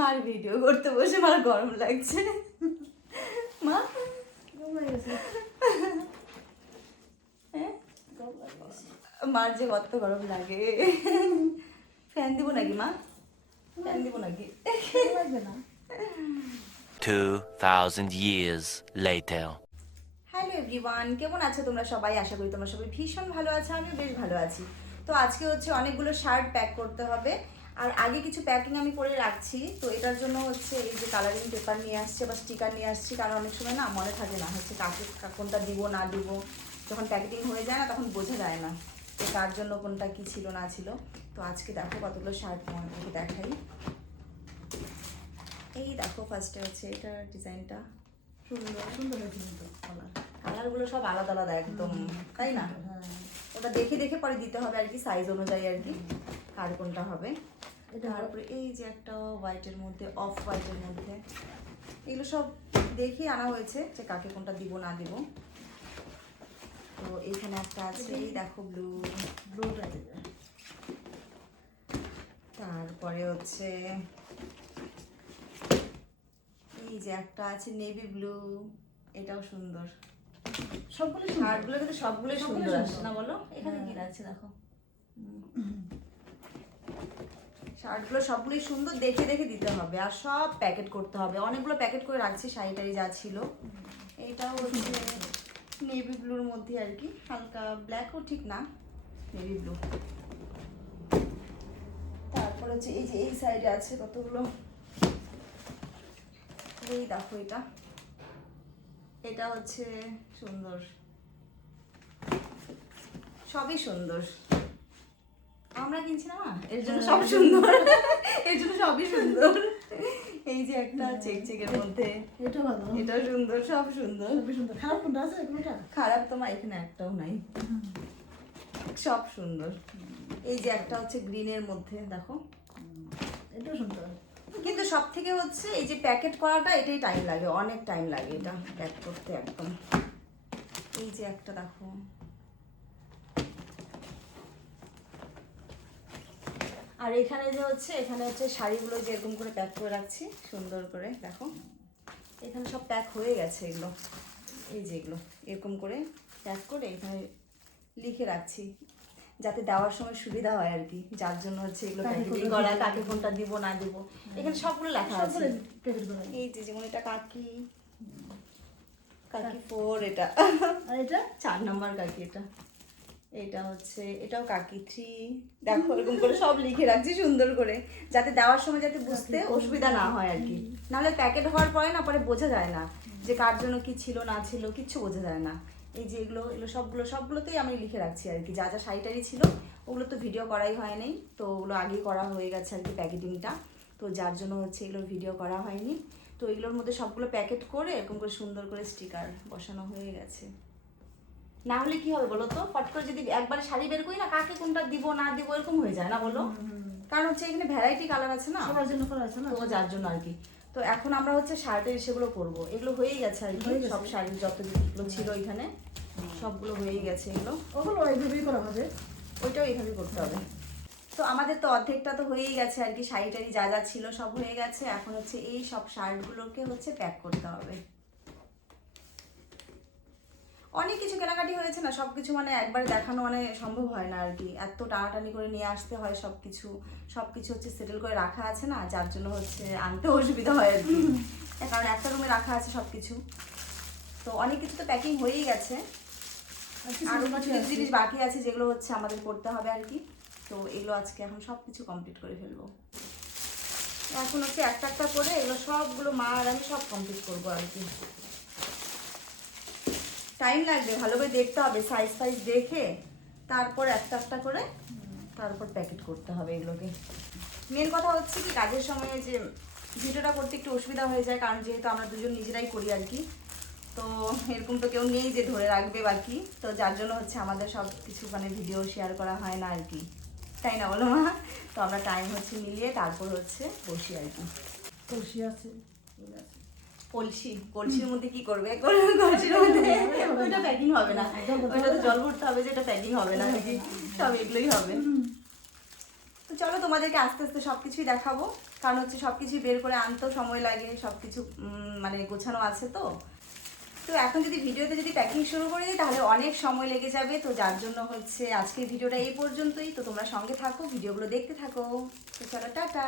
মার ভিডিও করতে বসে মার গরম লাগছে। মা হ্যাঁ মার যে কত গরম লাগে। ফ্যান দিব নাকি মা? ফ্যান দিব নাকি? 2000 years later. হ্যালো এভরিওয়ান, কেমন আছো তোমরা সবাই? আশা করি তোমরা সবাই ভীষণ ভালো আছো, আমিও বেশ ভালো আছি। তো আজকে হচ্ছে অনেকগুলো শার্ট প্যাক করতে হবে, আর আগে কিছু প্যাকিং আমি করে রাখছি। তো এটার জন্য হচ্ছে এই যে কালারিং পেপার নিয়ে আসছে বা স্টিকার নিয়ে আসছি, কারণ অনেক সময় না মনে থাকে না হচ্ছে কাকে কোনটা দিব না দিব, যখন প্যাকেটিং হয়ে যায় না তখন বোঝা যায় না যে কার জন্য কোনটা কি ছিল না ছিল। তো আজকে দেখো কতগুলো শার্ট তোমাদেরকে দেখাই। এই দেখো ফার্স্টে হচ্ছে এটার ডিজাইনটা সুন্দর সুন্দর হয়েছে কিন্তু কালার। কালারগুলো সব আলাদা আলাদা একদম, তাই না? হ্যাঁ, ওটা দেখে দেখে পরে দিতে হবে আর কি, সাইজ অনুযায়ী আর কি কার কোনটা হবে। এটা তারপরে এই যে একটা হোয়াইটের মধ্যে, অফ হোয়াইটের মধ্যে, এগুলো সব দেখে আনা হয়েছে যে কাকে কোনটা দিব না দিব। তো এইখানে একটা আছে, এই দেখো ব্লু। ব্লু টাইপের। তারপরে হচ্ছে এই যে একটা আছে নেভি ব্লু, এটাও সুন্দর। সবগুলো শার্টগুলো কিন্তু সবগুলোই সবগুলোই সুন্দর আসছে সুন্দর। না বলো? এখানে কি লাগছে দেখো, শার্টগুলো সবগুলোই সুন্দর, দেখে দেখে দিতে হবে আর সব প্যাকেট করতে হবে। অনেকগুলো প্যাকেট করে রাখছি শাড়ি টাড়ি যা ছিল। এইটাও হচ্ছে নেভি ব্লুর মধ্যে আর কি, হালকা ব্ল্যাকও ঠিক না, নেভি ব্লু। তারপর হচ্ছে এই যে এই সাইডে আছে কতগুলো, এই দেখো এটা, এটা হচ্ছে সুন্দর, সবই সুন্দর। আমরা কিনছি না মা, এর জন্য সব সুন্দর, এর জন্য সবই সুন্দর। এই যে একটা চেক চেকের মধ্যে, এটা ভালো। এটাও সুন্দর, সব সুন্দর। খুবই সুন্দর। খারাপ কোনটা আছে কোনটা? খারাপ তোমার এখানে একটাও নাই, সব সুন্দর। এই যে একটা হচ্ছে গ্রিনের মধ্যে দেখো, এটাও সুন্দর। কিন্তু সব থেকে হচ্ছে এই যে প্যাকেট করাটা, এটাই টাইম লাগে, অনেক টাইম লাগে এটা প্যাক করতে একদম। এই যে একটা দেখো, আর এখানে যে হচ্ছে, এখানে হচ্ছে শাড়িগুলো যে এরকম করে প্যাক করে রাখছি সুন্দর করে দেখো, এখানে সব প্যাক হয়ে গেছে এগুলো। এই যে এগুলো এরকম করে প্যাক করে এখানে লিখে রাখছি, যাতে দেওয়ার সময় সুবিধা হয় আর কি, যার জন্য হচ্ছে এগুলো প্যাকেটিং করা, কাকে কোনটা দিব না দিব, এখানে সবগুলো লেখা আছে। সবগুলো প্যাকেট করে। এই যে যেমন এটা কাকি, কাকি 4, এটা আর এটা 4 নাম্বার কাকি, এটা এটা হচ্ছে, এটাও কাকি 3। দেখো এরকম করে সব লিখে রাখছি সুন্দর করে, যাতে দেওয়ার সময় যাতে বুঝতে অসুবিধা না হয় আর কি। নাহলে প্যাকেট হওয়ার পরে না, পরে বোঝা যায় না যে কার জন্য কি ছিল না ছিল, কিচ্ছু বোঝা যায় না। এই যে এগুলো এগুলো সবগুলোতেই আমি লিখে রাখছি আর কি, যা যা শাড়িটারি ছিল ওগুলো তো ভিডিও করাই হয়নি, তো ওগুলো আগেই করা হয়ে গেছে আর কি প্যাকেটিংটা, তো যার জন্য হচ্ছে এগুলোর ভিডিও করা হয়নি। তো এগুলোর মধ্যে সবগুলো প্যাকেট করে এরকম করে সুন্দর করে স্টিকার বসানো হয়ে গেছে। না হলে কি হবে বলো তো, ফট করে যদি একবারে শাড়ি বের করি না, কাকে কোনটা দিব না দিব এরকম হয়ে যায় না বলো? কারণ হচ্ছে এখানে ভ্যারাইটি কালার আছে না, সবার জন্য করা আছে না? তো যার জন্য আর কি। তো এখন আমরা হচ্ছে শার্টের সেগুলো করবো, এগুলো হয়েই গেছে আর কি, সব শাড়ির যত যেগুলো ছিল এখানে সবগুলো হয়েই গেছে এগুলো, ওগুলো এইভাবেই করা হবে। ওইটাও এইভাবে করতে হবে। তো আমাদের তো অর্ধেকটা তো হয়েই গেছে আর কি, শাড়ি টাড়ি যা যা ছিল সব হয়ে গেছে। এখন হচ্ছে এই সব শার্টগুলোকে হচ্ছে প্যাক করতে হবে। অনেক কিছু কেনাকাটি হয়েছে না, সব কিছু মানে একবারে দেখানো মানে সম্ভব হয় না আর কি, এত টানাটানি করে নিয়ে আসতে হয় সব কিছু, সব কিছু হচ্ছে সেটেল করে রাখা আছে না, যার জন্য হচ্ছে আনতে অসুবিধা হয় আর কি, কারণ একটা রুমে রাখা আছে সব কিছু। তো অনেক কিছু তো প্যাকিং হয়েই গেছে, আরও কিছু কিছু জিনিস বাকি আছে যেগুলো হচ্ছে আমাদের করতে হবে আর কি। তো এগুলো আজকে এখন সব কিছু কমপ্লিট করে ফেলবো। এখন হচ্ছে একটা একটা করে এগুলো সবগুলো মা আর আমি সব কমপ্লিট করবো আর কি। টাইম লাগবে, ভালো করে দেখতে হবে, সাইজ ফাইজ দেখে তারপর একটা একটা করে তারপর প্যাকেট করতে হবে এগুলোকে। মেন কথা হচ্ছে কি, কাজের সময় যে ভিডিওটা করতে একটু অসুবিধা হয়ে যায়, কারণ যেহেতু আমরা দুজন নিজেরাই করি আর কি, তো এরকম তো কেউ নেই যে ধরে রাখবে বাকি, তো যার জন্য হচ্ছে আমাদের সব কিছু মানে ভিডিও শেয়ার করা হয় না আর কি, তাই না বলো মা? তো আমরা টাইম হচ্ছে মিলিয়ে তারপর হচ্ছে বসি আর কি। কলসি আছে, কলসি, কলসির মধ্যে কি করবে? কলসির মধ্যে ওইটা প্যাকিং হবে না, ওইটা তো জল ভরতে হবে, যেটা প্যাকিং হবে না, সব এগুলোই হবে। তো তো চলো তোমাদেরকে আস্তে আস্তে সব কিছুই দেখাবো, কারণ হচ্ছে সব কিছুই বের করে আনতেও সময় লাগে, সব কিছু মানে গোছানো আছে তো। তো এখন যদি ভিডিওতে যদি প্যাকিং শুরু করে দিই তাহলে অনেক সময় লেগে যাবে, তো যার জন্য হচ্ছে আজকের ভিডিওটা এই পর্যন্তই। তো তোমরা সঙ্গে থাকো, ভিডিওগুলো দেখতে থাকো। তো চলো টাটা।